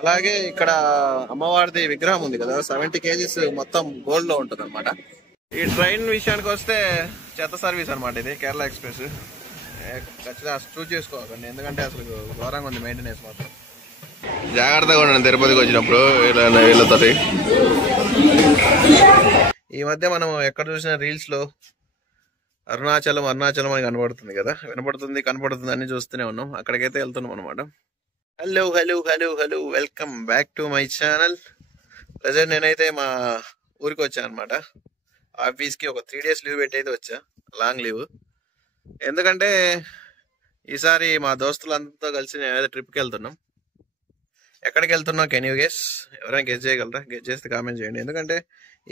అలాగే ఇక్కడ అమ్మవారిది విగ్రహం ఉంది కదా, 70 kgs మొత్తం గోల్డ్ లో ఉంటుంది అనమాట. ఈ ట్రైన్ విషయానికి వస్తే చెత్త సర్వీస్ అనమాట ఇది, కేరళ ఎక్స్ప్రెస్. ఖచ్చితంగా చూస్ చేసుకోకండి, ఎందుకంటే అసలు ఘోరంగా ఉంది మెయింటెనెన్స్ మాత్రం. జాగ్రత్తగా ఉండండి తిరుపతికి వచ్చినప్పుడు వీళ్ళతోటి. ఈ మధ్య మనం ఎక్కడ చూసిన రీల్స్ లో అరుణాచలం అరుణాచలం అని కనబడుతుంది కదా, కనపడుతుంది అన్ని చూస్తూనే ఉన్నాం. అక్కడికైతే వెళ్తున్నాం అనమాట. Hello hello hello hello, welcome back to my channel. Present నేనైతే మా ఊరికి వచ్చాను అనమాట. ఆఫీస్కి ఒక 3 days లీవ్ పెట్టి అయితే వచ్చా, లాంగ్ లీవ్. ఎందుకంటే ఈసారి మా దోస్తులంతా కలిసి నేనైతే ట్రిప్కి వెళ్తున్నాం. ఎక్కడికి వెళ్తున్నాం కెన్ యూ గెస్? ఎవరైనా గెస్ చేయగలరా? గెస్ చేస్తే కామెంట్ చేయండి. ఎందుకంటే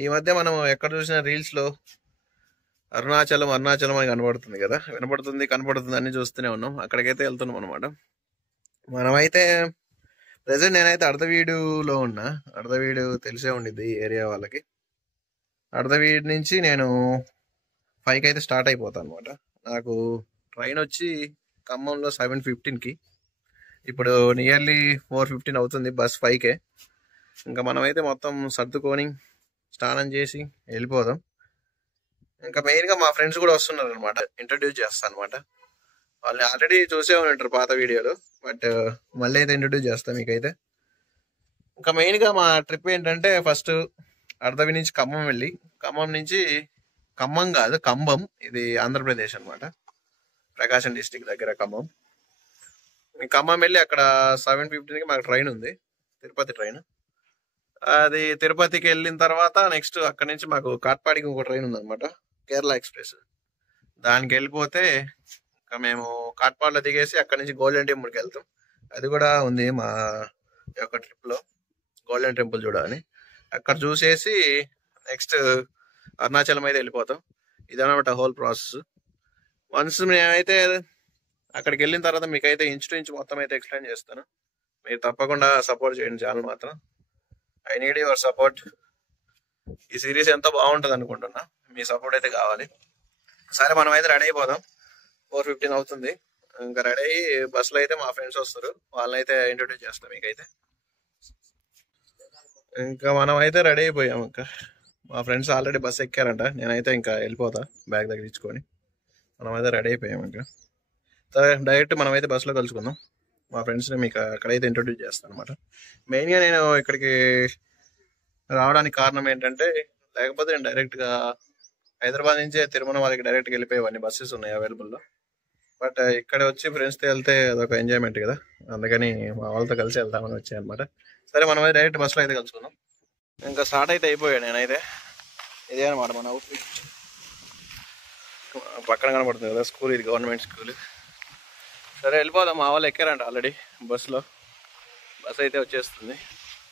ఈ మధ్య మనం ఎక్కడ చూసిన రీల్స్లో అరుణాచలం అరుణాచలం అని కనబడుతుంది కదా, కనపడుతుంది అన్ని చూస్తూనే ఉన్నాం. అక్కడికైతే వెళ్తున్నాం అనమాట. మనమైతే ప్రజెంట్ నేనైతే అర్ధవీడులో ఉన్నా. అర్ధవీడు తెలిసే ఉండిద్ది ఈ ఏరియా వాళ్ళకి. అర్ధవీడు నుంచి నేను 5కి అయితే స్టార్ట్ అయిపోతాను అనమాట. నాకు ట్రైన్ వచ్చి ఖమ్మంలో 7:15కి. ఇప్పుడు నియర్లీ 4:15 అవుతుంది, బస్ 5కే. ఇంకా మనమైతే మొత్తం సర్దుకొని స్నానం చేసి వెళ్ళిపోదాం. ఇంకా మెయిన్గా మా ఫ్రెండ్స్ కూడా వస్తున్నారు అనమాట, ఇంట్రడ్యూస్ చేస్తాను అనమాట. వాళ్ళని ఆల్రెడీ చూసే ఉంటారు పాత వీడియోలు, బట్ మళ్ళీ అయితే ఇంట్రడ్యూస్ చేస్తాను మీకైతే. ఇంకా మెయిన్గా మా ట్రిప్ ఏంటంటే ఫస్ట్ అర్ధవి నుంచి ఖమ్మం వెళ్ళి, ఖమ్మం కాదు కంబం, ఇది ఆంధ్రప్రదేశ్ అనమాట, ప్రకాశం డిస్టిక్ దగ్గర ఖమ్మం. ఖమ్మం వెళ్ళి అక్కడ 7:15కి మాకు ట్రైన్ ఉంది, తిరుపతి ట్రైన్. అది తిరుపతికి వెళ్ళిన తర్వాత నెక్స్ట్ అక్కడ నుంచి మాకు కాట్పాడికి ఇంకో ట్రైన్ ఉందన్నమాట, కేరళ ఎక్స్ప్రెస్. దానికి వెళ్ళిపోతే ఇంకా మేము కాట్పాడిలో దిగేసి అక్కడ నుంచి గోల్డెన్ టెంపుల్కి వెళ్తాం. అది కూడా ఉంది మా యొక్క ట్రిప్లో, గోల్డెన్ టెంపుల్ చూడాలని. అక్కడ చూసేసి నెక్స్ట్ అరుణాచలం అయితే వెళ్ళిపోతాం. ఇదన్నమాట హోల్ ప్రాసెస్. వన్స్ మేమైతే అక్కడికి వెళ్ళిన తర్వాత మీకైతే ఇంచు టు ఇంచు మొత్తం అయితే ఎక్స్ప్లెయిన్ చేస్తాను. మీరు తప్పకుండా సపోర్ట్ చేయండి ఛానల్ మాత్రం. I need your support. ఈ సిరీస్ ఎంతో బాగుంటుంది అనుకుంటున్నా, మీ సపోర్ట్ అయితే కావాలి. సరే మనం అయితే రెడీ అయిపోదాం. 4:15 అవుతుంది. ఇంకా రెడీ అయ్యి బస్సులో అయితే మా ఫ్రెండ్స్ వస్తారు, వాళ్ళని అయితే ఇంట్రొడ్యూస్ చేస్తాం మీకైతే. ఇంకా మనం అయితే రెడీ అయిపోయాం. ఇంకా మా ఫ్రెండ్స్ ఆల్రెడీ బస్ ఎక్కారంట, నేనైతే ఇంకా వెళ్ళిపోతా బ్యాగ్ దగ్గర ఇచ్చుకొని. మనం అయితే రెడీ అయిపోయాం. ఇంకా డైరెక్ట్ మనం అయితే బస్సులో కలుసుకుందాం. మా ఫ్రెండ్స్ని మీకు అక్కడైతే ఇంట్రొడ్యూస్ చేస్తాను అనమాట. మెయిన్గా నేను ఇక్కడికి రావడానికి కారణం ఏంటంటే, లేకపోతే నేను డైరెక్ట్గా హైదరాబాద్ నుంచే తిరుమల వాళ్ళకి డైరెక్ట్గా వెళ్ళిపోయేవన్నీ బస్సెస్ ఉన్నాయి అవైలబుల్లో. బట్ ఇక్కడ వచ్చి ఫ్రెండ్స్తో వెళ్తే అదొక ఎంజాయ్మెంట్ కదా, అందుకని మా వాళ్ళతో కలిసి వెళ్తామని వచ్చాయి అనమాట. సరే మనం అయితే డైరెక్ట్ బస్సులో అయితే కలుసుకుందాం. ఇంకా స్టార్ట్ అయితే అయిపోయాడు నేనైతే. ఇదే అనమాట మన అవుట్ఫిట్. పక్కన కనబడుతుంది కదా స్కూల్, ఇది గవర్నమెంట్ స్కూల్. సరే వెళ్ళిపోదాం. మా వాళ్ళు ఎక్కారంట ఆల్రెడీ బస్సులో. బస్ అయితే వచ్చేస్తుంది,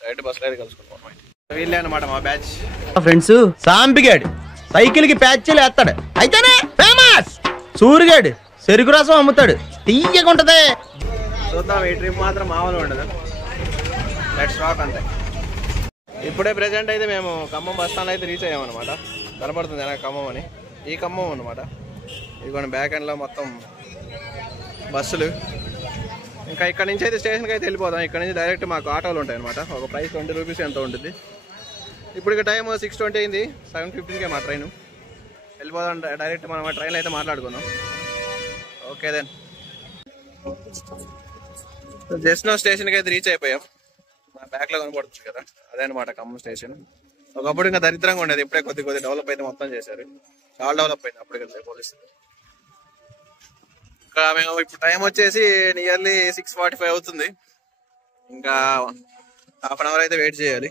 డైరెక్ట్ బస్సులో అయితే కలుసుకుంటాం. వీళ్ళే అనమాట మా బ్యాచ్ ఫ్రెండ్స్. సాంపిగాడు సైకిల్ కి ప్యాచ్లు వేస్తాడు, అయితేనే ఫేమస్. సూరిగాడు చెరుకు రసం అమ్ముతాడు, తీయకుంటదే. చూద్దాం, ఈ ట్రిప్ మాత్రం మామూలు ఉండదు. లెట్స్ రాక్ అంతే. ఇప్పుడే ప్రెజెంట్ అయితే మేము ఖమ్మం బస్ స్టాండ్ అయితే రీచ్ అయ్యామన్నమాట. కనపడుతుంది నాకు ఖమ్మం అని, ఈ ఖమ్మం అనమాట. ఇదిగోండి బ్యాక్ ఎండ్లో మొత్తం బస్సులు. ఇంకా ఇక్కడ నుంచి అయితే స్టేషన్కి అయితే వెళ్ళిపోదాం. ఇక్కడ నుంచి డైరెక్ట్ మాకు ఆటోలు ఉంటాయి అనమాట. ఒక ప్రైస్ 20 రూపీస్ ఎంత ఉంటుంది. ఇప్పుడు ఇక టైం 6:20 అయింది, 7:15కే మా ట్రైన్. వెళ్ళిపోదాం డైరెక్ట్. మనం ఆ ట్రైన్లో అయితే మాట్లాడుకుందాం. Okay then. జస్ట్ నో స్టేషన్కి అయితే రీచ్ అయిపోయాం. మా బ్యాక్లో కనపడుతుంది కదా, అదే అనమాట ఖమ్మం స్టేషన్. ఒకప్పుడు ఇంకా దరిద్రంగా ఉండేది, ఇప్పుడే కొద్ది డెవలప్ అయితే మొత్తం చేశారు. చాలా డెవలప్ అయింది అప్పటికెళ్తే పోలీసులు. ఇంకా మేము ఇప్పుడు టైం వచ్చేసి నియర్లీ 6:45 అవుతుంది. ఇంకా హాఫ్ అన్ అవర్ అయితే వెయిట్ చేయాలి.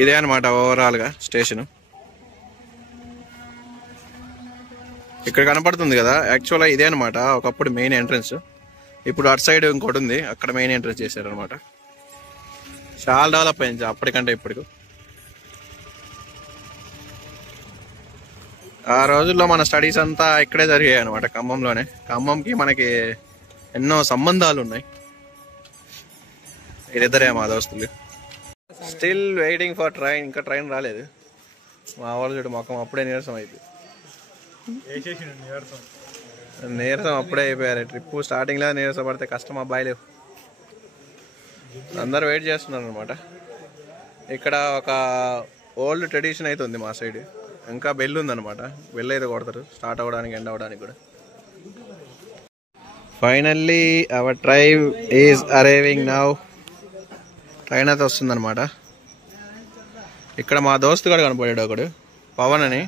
ఇదే అనమాట ఓవరాల్గా స్టేషన్. ఇక్కడ కనపడుతుంది కదా, యాక్చువల్గా ఇదే అనమాట ఒకప్పుడు మెయిన్ ఎంట్రన్స్. ఇప్పుడు అటు సైడ్ ఇంకోటి ఉంది, అక్కడ మెయిన్ ఎంట్రన్స్ చేశారు అనమాట. చాలా డెవలప్ అయింది అప్పటికంటే ఇప్పుడు. ఆ రోజుల్లో మన స్టడీస్ అంతా ఇక్కడే జరిగాయి అనమాట, ఖమ్మంలోనే. ఖమ్మంకి మనకి ఎన్నో సంబంధాలు ఉన్నాయి. వీరిద్దరే మా దోస్తులు. Still waiting for train. ఇంకా ట్రైన్ రాలేదు. మా వాళ్ళు చూడు మొక్కం అప్పుడే నీరసం అయిపోయింది. నీరసం అప్పుడే అయిపోయారు. ట్రిప్ స్టార్టింగ్లో నీరసం పడితే కష్టం అబ్బాయిలు. అందరు వెయిట్ చేస్తున్నారు అనమాట. ఇక్కడ ఒక ఓల్డ్ ట్రెడిషన్ అయితే ఉంది మా సైడ్. ఇంకా బెల్ ఉందన్నమాట. బెల్ అయితే కొడతారు స్టార్ట్ అవ్వడానికి, ఎండ్ అవ్వడానికి కూడా. Finally hour train is arriving now. Train అయితే వస్తుందన్నమాట. ఇక్కడ మా దోస్తు కూడా కనపడాడు ఒకడు, పవన్ అని,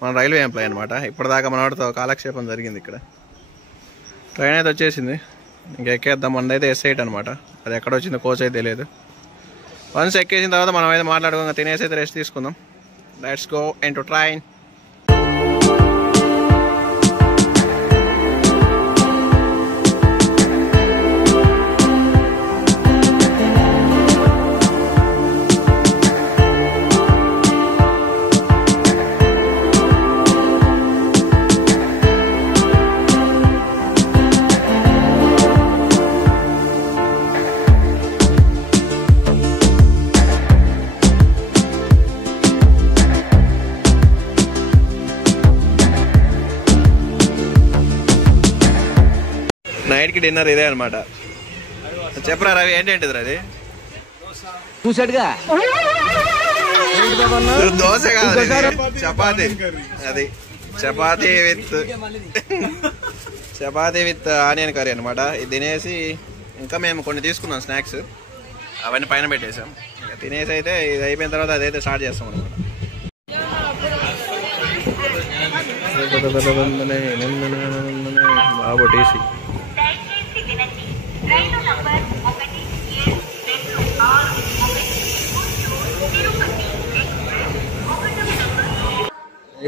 మన రైల్వే ఎంప్లాయ్ అనమాట. ఇప్పటిదాకా మనవాడితో కాలక్షేపం జరిగింది. ఇక్కడ ట్రైన్ అయితే వచ్చేసింది, ఇంకా ఎక్కేద్దాం. మనది అయితే S8 అనమాట. అది ఎక్కడ వచ్చిందో కోచ్ అయితే తెలియదు. వన్స్ ఎక్కేసిన తర్వాత మనం అయితే మాట్లాడుకోగా తినేసి అయితే రెస్ట్ తీసుకుందాం. Let's go into train. నైట్కి డిన్నర్ ఇదే అనమాట. చెప్పరా రవి, ఏంటేంటిది అది? చూసాడుగా దోశ కాదు, చపాతి. అది చపాతీ విత్ ఆనియన్ కర్రీ అనమాట. ఇది తినేసి ఇంకా మేము కొన్ని తీసుకున్నాం స్నాక్స్, అవన్నీ పైన పెట్టేసాం. తినేసి అయితే ఇది అయిపోయిన తర్వాత అదైతే స్టార్ట్ చేస్తాం అనమాట. బాబు టీసీ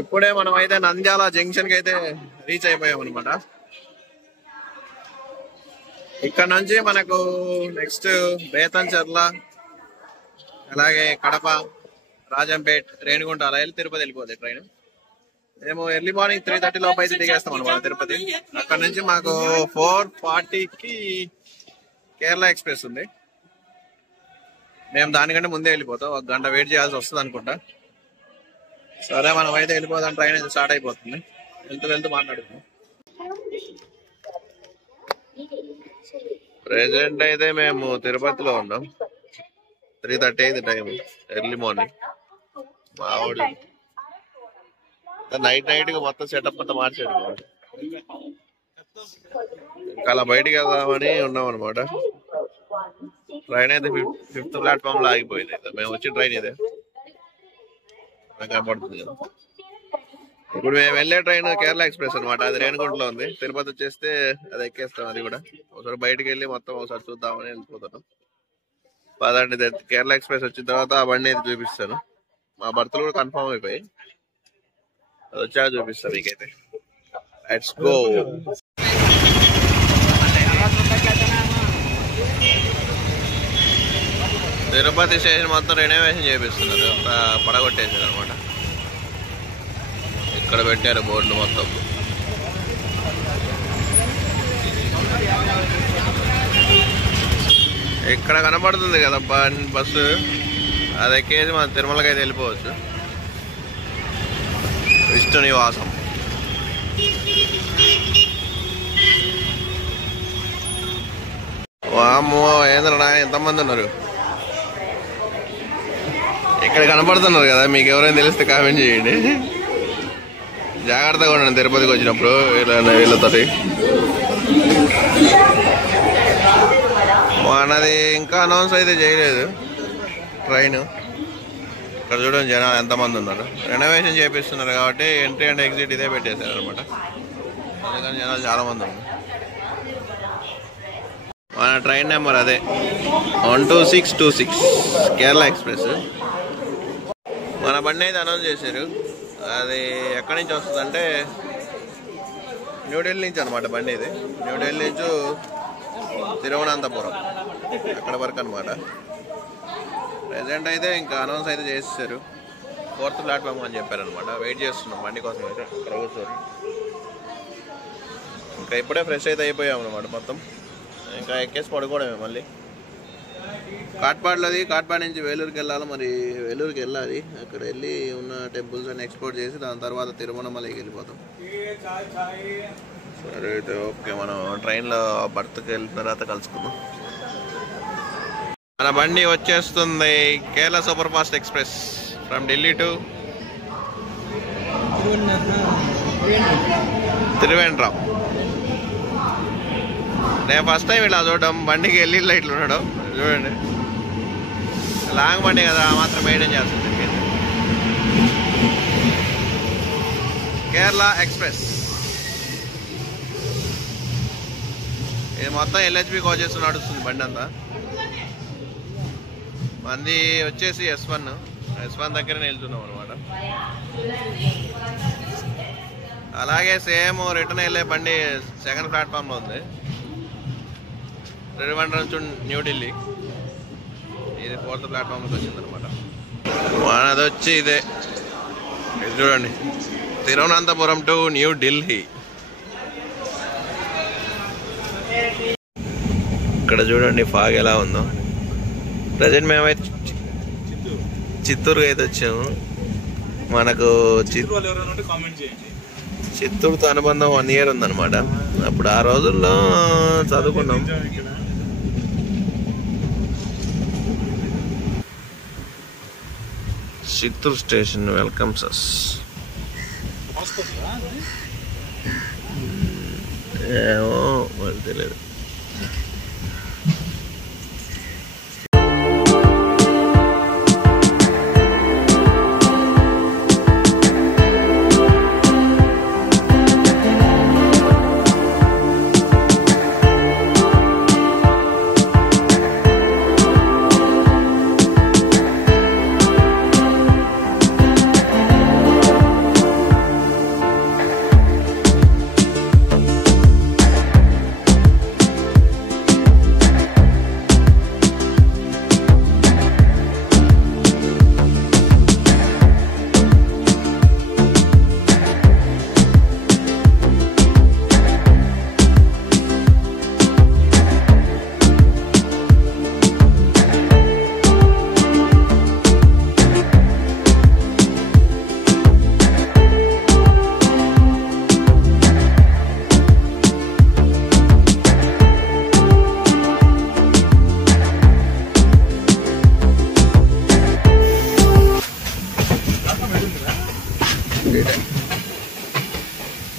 ఇప్పుడే మనం అయితే నంద్యాల జంక్షన్ కి అయితే రీచ్ అయిపోయాం అనమాట. ఇక్కడ నుంచి మనకు నెక్స్ట్ బేతంచెర్ల, అలాగే కడప, రాజంపేట్, రేణిగుంట అలా వెళ్ళి తిరుపతి వెళ్ళిపోతుంది ట్రైన్. మేము ఎర్లీ మార్నింగ్ 3:30 లోపు అయితే దిగేస్తాం అనమాట తిరుపతి. అక్కడ నుంచి మాకు 4:40కి కేరళ ఎక్స్ప్రెస్ ఉంది. మేము దానికంటే ముందే వెళ్ళిపోతాం, 1 గంట వెయిట్ చేయాల్సి వస్తుంది అనుకుంటా. సరే మనం అయితే వెళ్ళిపోదాం, ట్రైన్ అయితే స్టార్ట్ అయిపోతుంది. వెళ్తూ మాట్లాడుతున్నాం. ప్రెసెంట్ అయితే మేము తిరుపతిలో ఉన్నాం. 3:30 అయింది టైం, ఎర్లీ మార్నింగ్. మా ఆవిడ నైట్ గా మొత్తం సెటప్ అంతా మార్చాడు. ఇంకా అలా బయటికి వెళ్దామని ఉన్నాం అనమాట. ట్రైన్ అయితే 5th ప్లాట్ఫామ్ లో ఆగిపోయింది. మేము వచ్చిన ట్రైన్ ఇదే కనపడుతుంది కదా. ఇప్పుడు మేము వెళ్ళే ట్రైన్ కేరళ ఎక్స్ప్రెస్ అనమాట. అది రేణిగుంటలో ఉంది. తిరుపతి వచ్చేస్తే అది ఎక్కేస్తాం. అది కూడా ఒకసారి బయటకు వెళ్ళి మొత్తం ఒకసారి చూద్దామని వెళ్ళిపోతున్నాం. పదండి, కేరళ ఎక్స్ప్రెస్ వచ్చిన తర్వాత ఆ బండి అయితే చూపిస్తాను. మా బర్త్లు కూడా కన్ఫర్మ్ అయిపోయి, అది వచ్చాక చూపిస్తాను మీకైతే. Let's go. తిరుపతి స్టేషన్ మొత్తం రెనోవేషన్ చేపిస్తున్నారు, పడగొట్టేసారు అనమాట. ఇక్కడ పెట్టారు బోర్డులు మొత్తం. ఇక్కడ కనపడుతుంది కదా బస్సు, అది ఎక్కేసి మన తిరుమలకి అయితే వెళ్ళిపోవచ్చు. విష్ణు నివాసం. వామ్మో, ఏంద్రా ఎంతమంది ఉన్నారు ఇక్కడ కనపడుతున్నారు కదా. మీకు ఎవరైనా తెలిస్తే కామెంట్ చేయండి. జాగ్రత్తగా ఉండండి తిరుపతికి వచ్చినప్పుడు వీళ్ళతోటి. మనది ఇంకా అనౌన్స్ అయితే చేయలేదు ట్రైన్. ఇక్కడ చూడండి జనాలు ఎంతమంది ఉన్నారు. రెనోవేషన్ చేపిస్తున్నారు కాబట్టి ఎంట్రీ అండ్ ఎగ్జిట్ ఇదే పెట్టేశారు అనమాట. అందుకని జనాలు చాలా మంది ఉన్నారు. మన ట్రైన్ నెంబర్ అదే 12626 కేరళ ఎక్స్ప్రెస్. మన బండి అయితే అనౌన్స్ చేశారు. అది ఎక్కడి నుంచి వస్తుందంటే న్యూఢిల్లీ నుంచి అనమాట బండి. ఇది న్యూఢిల్లీ నుంచి తిరువనంతపురం అక్కడ వరకు అనమాట. ప్రెసెంట్ అయితే ఇంకా అనౌన్స్ అయితే చేసేసారు. 4th ప్లాట్ఫామ్ అని చెప్పారనమాట. వెయిట్ చేస్తున్నాం బండి కోసం అయితే అక్కడ కూర్చొని. ఇంకా ఇప్పుడే ఫ్రెష్ అయితే అయిపోయాం అనమాట మొత్తం. ఇంకా ఎక్కేసి పడుకోవడమే మళ్ళీ. కాట్పాడ్లోది, కాట్పాడ్ నుంచి వేలూరుకి వెళ్ళాలి. మరి వేలూరుకి వెళ్ళాలి. అక్కడ వెళ్ళి ఉన్న టెంపుల్స్ అన్ని ఎక్స్ప్లోర్ చేసి దాని తర్వాత తిరుమలకి వెళ్ళిపోతాం. సరే అయితే ఓకే, మనం ట్రైన్లో బర్త్కి వెళ్ళిన తర్వాత కలుసుకుందాం. మన బండి వచ్చేస్తుంది Kerala super fast express from Delhi to Trivandrum. నేను ఫస్ట్ టైం ఇలా చూడడం, బండికి ఎల్ఈ లైట్లు ఉండడం. చూడండి, లాంగ్ బండి కదా, మాత్రం మెయింటైన్ చేస్తుంది. కేరళ ఎక్స్ప్రెస్ ఇది మొత్తం ఎల్హెచ్బి కోచెస్ నడుస్తుంది బండి అంతా. మంది వచ్చేసి S1 దగ్గర వెళ్తున్నాం అనమాట. అలాగే సేమ్ రిటర్న్ వెళ్ళే బండి సెకండ్ ప్లాట్ఫామ్లో ఉంది, తిరువనంతపురం టు న్యూఢిల్లీ. ఇది 4th ప్లాట్ఫామ్కి వచ్చింది అనమాట. మనది వచ్చి ఇదే, ఇది చూడండి, తిరువనంతపురం టు న్యూఢిల్లీ. ఇక్కడ చూడండి ఫాగ్ ఎలా ఉందో. ప్రజెంట్ మేమైతే చిత్తూరుకి అయితే వచ్చాము. మనకు చిత్తూరుతో అనుబంధం 1 year ఉందన్నమాట. అప్పుడు ఆ రోజుల్లో చదువుకున్నాం. చిత్తూరు స్టేషన్ వెల్కమ్స్ అస్. ఏమో మరి తెలియదు.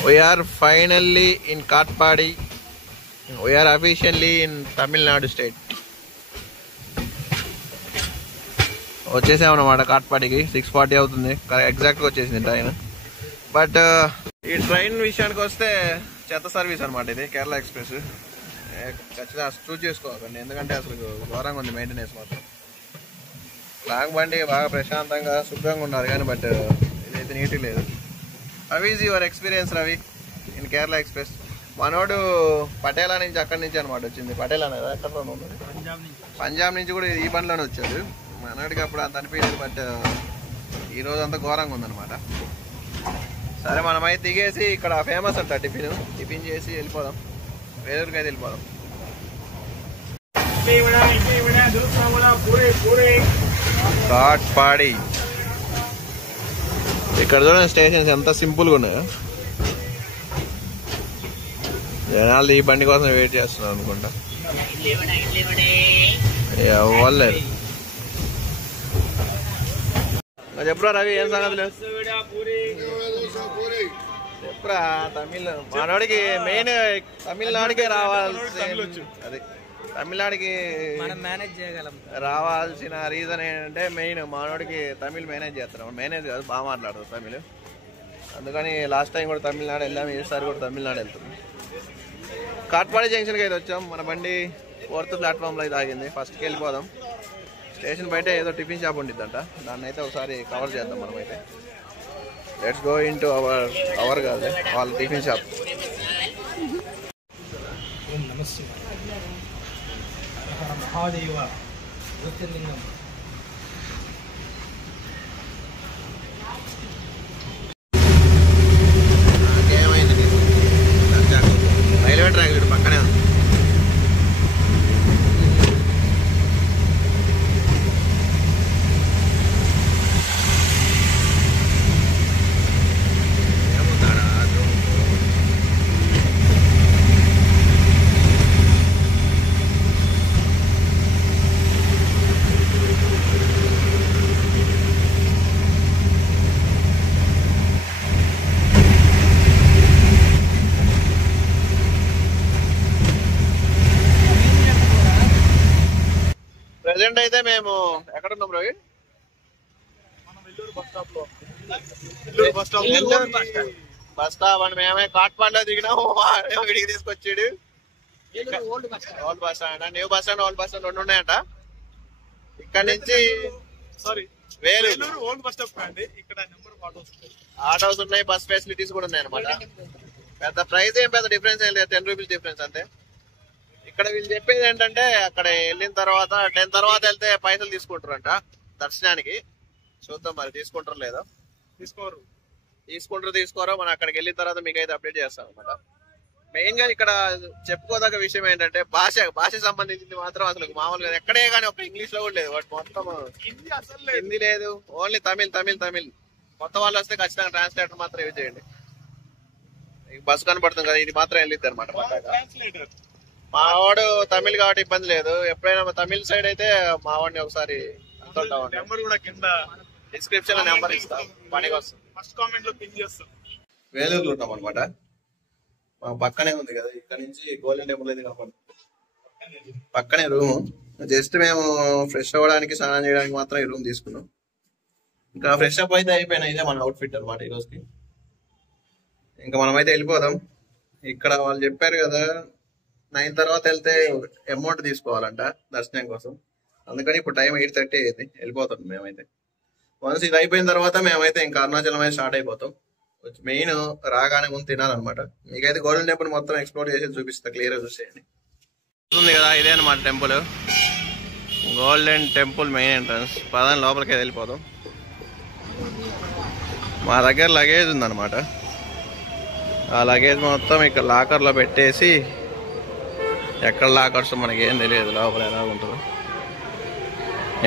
We are finally in Katpadi. We are officially in Tamil Nadu state. వచ్చేసాం అన్నమాట కాట్పాడికి. 6:40 అవుతుంది ఎగ్జాక్ట్గా వచ్చేసింది ట్రైన్. బట్ ఈ ట్రైన్ విషయానికి వస్తే చెత్త సర్వీస్ అనమాట ఇది, కేరళ ఎక్స్ప్రెస్. ఖచ్చితంగా చూస్ చేసుకోకండి, ఎందుకంటే అసలు ఘోరంగా ఉంది మెయింటెనెన్స్ మాత్రం. లాంగ్ బండి బాగా ప్రశాంతంగా శుభ్రంగా ఉన్నారు కానీ బట్ ఇదైతే నీట్గా లేదు. How is your experience Ravi in Kerala express? మనోడు పటేలా నుంచి అక్కడి నుంచి అనమాట వచ్చింది. పటేలా అనేది ఎక్కడ పంజాబ్ నుంచి కూడా ఈ బండిలోనే వచ్చాడు. మనోడికి అప్పుడు అంత అనిపించలేదు, బట్ ఈరోజు అంతా ఘోరంగా ఉందన్నమాట. సరే మనమైతే దిగేసి ఇక్కడ ఫేమస్ అంట టిఫిన్ చేసి వెళ్ళిపోదాం, వేరూరుకి అయితే వెళ్ళిపోదాం. కాట్పాడి ఇక్కడ చూడండి స్టేషన్స్ ఎంత సింపుల్గా ఉన్నాయో. జనాలు ఈ బండి కోసం వెయిట్ చేస్తున్నారు అనుకుంటా. ఎవరు చెప్పురా రవి, ఏం సంగతులు చెప్పురా. మనోడికి మెయిన్ తమిళనాడుకే రావాల్సి, అది తమిళనాడుకి రావాల్సిన రీజన్ ఏంటంటే మెయిన్ మనోడికి తమిళ్ మేనేజ్ చేస్తున్నాం. మేనేజ్ కాదు, బాగా మాట్లాడతాం తమిళ్. అందుకని లాస్ట్ టైం కూడా తమిళనాడు వెళ్ళాము, ఈసారి కూడా తమిళనాడు వెళ్తున్నాం. కాట్పాడి జంక్షన్కి అయితే వచ్చాం. మన బండి 4th ప్లాట్ఫామ్లో అయితే ఆగింది. ఫస్ట్కి వెళ్ళిపోదాం. స్టేషన్ బయట ఏదో టిఫిన్ షాప్ ఉండిద్దంట, దాన్ని అయితే ఒకసారి కవర్ చేద్దాం మనమైతే. Let's go in to our కాదు వాళ్ళ టిఫిన్ షాప్. రైల్వే ట్రాక్ ఇటు పక్కనే ఉంది. ప్రజెంట్ అయితే మేము ఎక్కడ ఉన్నాం రవి? బస్ స్టాప్ అండి. మేమే కాట్పాడ్లో దిగినాము, వీడికి తీసుకొచ్చాడు. Old bus stand, new bus stand, old bus stand రెండు ఉన్నాయంట. ఇక్కడ నుంచి వేలూరు ఓల్డ్ బస్ స్టాప్ అండి. ఇక్కడ ఆటోస్ ఉన్నాయి, బస్ ఫెసిలిటీస్ కూడా ఉన్నాయి అనమాట. పెద్ద ప్రైస్ ఏం పెద్ద డిఫరెన్స్ ఏం లేదు, 10 రూపీస్ డిఫరెన్స్ అంతే. ఇక్కడ వీళ్ళు చెప్పేది ఏంటంటే అక్కడ వెళ్ళిన తర్వాత 10 తర్వాత వెళ్తే పైసలు తీసుకుంటారంట దర్శనానికి. చూద్దాం మరి తీసుకుంటారు లేదో. తీసుకోరో మనం అక్కడికి వెళ్ళిన తర్వాత మీకు అయితే అప్డేట్ చేస్తాం అనమాట. మెయిన్ గా ఇక్కడ చెప్పుకోదగ్గ విషయం ఏంటంటే భాష సంబంధించింది మాత్రం అసలు మామూలుగా ఎక్కడే కానీ ఒక ఇంగ్లీష్ లో కూడా లేదు. వాటి మొత్తం హిందీ లేదు, ఓన్లీ తమిళ్. కొత్త వాళ్ళు వస్తే ఖచ్చితంగా ట్రాన్స్లేటర్ మాత్రం యూజ్ చేయండి. బస్సు కనపడుతుంది కదా, ఇది మాత్రం వెళ్ళిద్ది అనమాట. మా వాడు తమిళ్ కాబట్టి ఇబ్బంది లేదు. ఎప్పుడైనా తమిళ్ సైడ్ అయితే మా వాడిని ఒకసారి డిస్క్రిప్షన్ లో నెంబర్ ఇస్తాం, పనికి వస్తుంది. వేలూరులో ఉంటాం అనమాట. మా పక్కనే ఉంది కదా, ఇక్కడ నుంచి గోల్డెన్ టెంపుల్ అయితే కనపడుతుంది. పక్కనే రూమ్. జస్ట్ మేము ఫ్రెష్ అవ్వడానికి, స్నానం చేయడానికి మాత్రం ఈ రూమ్ తీసుకున్నాం. ఇంకా ఫ్రెష్ అప్ అయితే అయిపోయినా, ఇదే మన అవుట్ఫిట్ అనమాట ఈ రోజుకి. ఇంకా మనమైతే వెళ్ళిపోదాం. ఇక్కడ వాళ్ళు చెప్పారు కదా 9 తర్వాత వెళ్తే అమౌంట్ తీసుకోవాలంట దర్శనం కోసం. అందుకని ఇప్పుడు టైం 8:30 అయింది, వెళ్ళిపోతాం మేమైతే. వన్స్ ఇది అయిపోయిన తర్వాత మేమైతే ఇంకా అరుణాచలం అయితే స్టార్ట్ అయిపోతాం. మెయిన్ రాగానే ముందు తినాలన్నమాట. మీకైతే గోల్డెన్ టెంపుల్ మొత్తం ఎక్స్ప్లోర్ చేసి చూపిస్తా, క్లియర్ గా చూసేయండి. ఉంది కదా, ఇదే అనమాట temple, golden temple main entrance. పదాన్ని లోపలికి వెళ్ళిపోదాం. మా దగ్గర లగేజ్ ఉందన్నమాట. ఆ లగేజ్ మొత్తం ఇక్కడ లాకర్లో పెట్టేసి, ఎక్కడ లాకర్స్ మనకి ఏం తెలియదు లోపల ఎలా ఉంటుందో.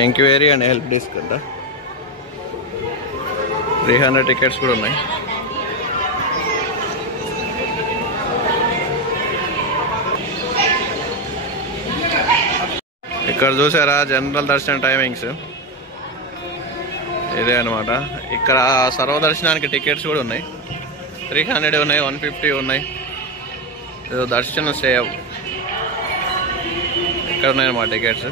ఎంక్వైరీ అండ్ హెల్ప్ డెస్క్ అంట. 300 టికెట్స్ కూడా ఉన్నాయి. ఇక్కడ చూసారా జనరల్ దర్శనం టైమింగ్స్ ఇదే అనమాట. ఇక్కడ సర్వదర్శనానికి టికెట్స్ కూడా ఉన్నాయి. 300 ఉన్నాయి, 150 ఉన్నాయి. దర్శనం సేవ్ ఇక్కడ ఉన్నాయన్నమాట టికెట్స్.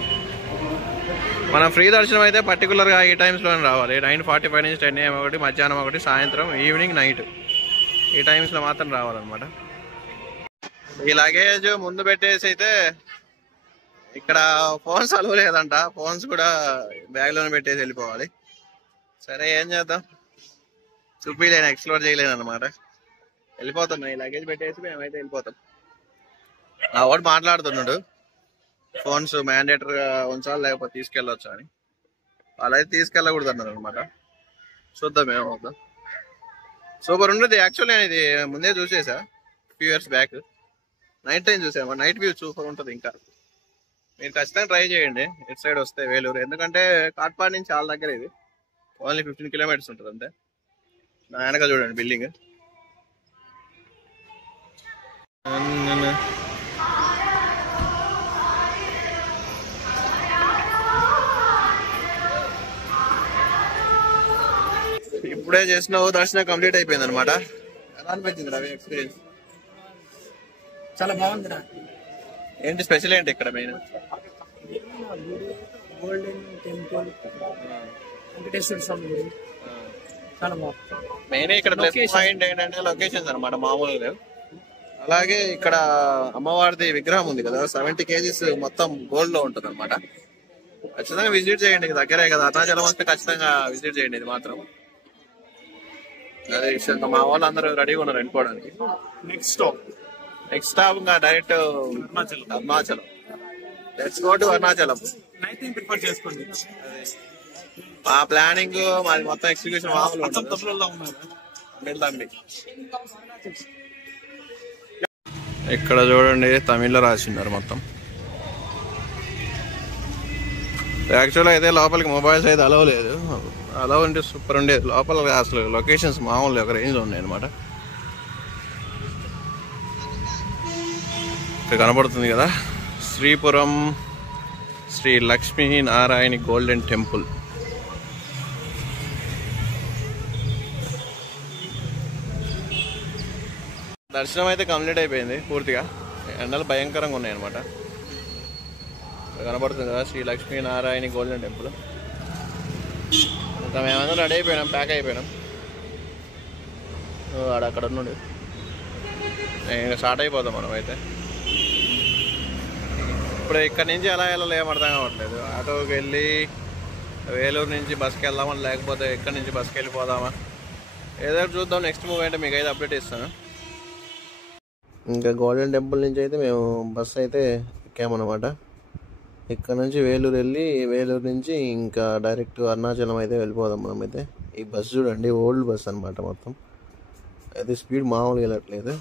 మనం ఫ్రీ దర్శనం అయితే పర్టికులర్గా ఈ టైమ్స్లోనే రావాలి. 9:45 నుంచి 10 AM ఒకటి, మధ్యాహ్నం ఒకటి, సాయంత్రం, ఈవినింగ్, నైట్, ఈ టైమ్స్లో మాత్రం రావాలన్నమాట. ఈ లగేజ్ ముందు పెట్టేసి అయితే ఇక్కడ ఫోన్స్ అలవ్ లేదంట. ఫోన్స్ కూడా బ్యాగ్లోనే పెట్టేసి వెళ్ళిపోవాలి. సరే ఏం చేద్దాం, చూపిలేను, ఎక్స్ప్లోర్ చేయలేను అనమాట. వెళ్ళిపోతున్నాం. ఈ లగేజ్ పెట్టేసి మేమైతే వెళ్ళిపోతాం. నా వాడు మాట్లాడుతున్నాడు ఫోన్స్ మ్యాండేటరీగా ఉంచాలి లేకపోతే తీసుకెళ్ళొచ్చు అని. వాళ్ళైతే తీసుకెళ్ళకూడదు అన్నారు అనమాట. చూద్దాం ఏమవుతాం. సూపర్ ఉండదు యాక్చువల్లీ. నేను ఇది ముందే చూసేసా few years back. Night time చూసాము, నైట్ వ్యూ సూపర్ ఉంటుంది. ఇంకా మీరు ఖచ్చితంగా ట్రై చేయండి ఇటు సైడ్ వస్తే వేలూరు. ఎందుకంటే కాట్పాడ్ నుంచి చాలా దగ్గర, ఇది ఓన్లీ 15 కిలోమీటర్స్ ఉంటుంది అంతే. నా వెనక చూడండి బిల్డింగ్. ఇప్పుడే చేసిన దర్శనం కంప్లీట్ అయిపోయింది అనమాట. ఎలా అనిపించింది రవి ఎక్స్పీరియన్స్? చాలా బాగుంది. ఏంటి స్పెషల్ ఏంటి ఇక్కడ మెయిన్? గోల్డెన్ టెంపుల్, వెంకటేశ్వర స్వామి గుడి చాలా బాగుంది. మెయిన్ ఇక్కడ ప్లస్ పాయింట్ ఏంటంటే లొకేషన్స్ అనమాట, మామూలుగా లేవు. అలాగే ఇక్కడ అమ్మవారిది విగ్రహం ఉంది కదా, 70 kgs మొత్తం గోల్డ్ లో ఉంటుంది అనమాట. ఖచ్చితంగా విజిట్ చేయండి, దగ్గరే కదా. అరుణాచలం వస్తే ఖచ్చితంగా విజిట్ చేయండి. ఇది మాత్రం అదే విషయంగా మా వాళ్ళు అందరూ రెడీగా ఉన్నారు వెళ్ళిపోవడానికి. నెక్స్ట్ స్టాప్ ఇంకా direct Arunachalam. Let's go to Arunachalam. Prefer చేసుకోండి. మా ప్లానింగ్ మాది మొత్తం ఎగ్జిక్యూషన్ మామూలు ఉంటుంది. ఇక్కడ చూడండి తమిళ్లో రాసిన్నారు మొత్తం. యాక్చువల్గా అయితే లోపలికి మొబైల్స్ అయితే అలవ్ లేదు. అలవ్ అంటే సూపర్ ఉండేది. లోపల అసలు లొకేషన్స్ మామూలు ఒక రేంజ్లో ఉన్నాయి అనమాట. ఇక్కడ కనబడుతుంది కదా శ్రీపురం శ్రీ లక్ష్మీ నారాయణ గోల్డెన్ టెంపుల్. దర్శనం అయితే కంప్లీట్ అయిపోయింది పూర్తిగా. ఎండలు భయంకరంగా ఉన్నాయి అనమాట. కనబడుతుంది కదా శ్రీ లక్ష్మీనారాయణ గోల్డెన్ టెంపుల్. ఇంకా మేమందరం రెడీ అయిపోయినాం, ప్యాక్ అయిపోయినాం. అక్కడ ఉన్నాడు, ఇంకా స్టార్ట్ అయిపోతాం మనం అయితే. ఇప్పుడు ఇక్కడ నుంచి ఎలా వెళ్ళాలి ఏం అర్థం కావట్లేదు. ఆటోకి వెళ్ళి వేలూరు నుంచి బస్కి వెళ్దామా, లేకపోతే ఇక్కడ నుంచి బస్కి వెళ్ళిపోదామా, ఏదో చూద్దాం. నెక్స్ట్ మూవ్ అంటే మీకు అయితే అప్డేట్ ఇస్తాను. ఇంకా గోల్డెన్ టెంపుల్ నుంచి అయితే మేము బస్ అయితే ఎక్కామన్నమాట. ఇక్కడ నుంచి వేలూరు వెళ్ళి, వేలూరు నుంచి ఇంకా డైరెక్ట్ అరుణాచలం అయితే వెళ్ళిపోదాం మనమైతే. ఈ బస్ చూడండి, ఓల్డ్ బస్ అనమాట మొత్తం. అయితే స్పీడ్ మామూలుగా వెళ్ళట్లేదు.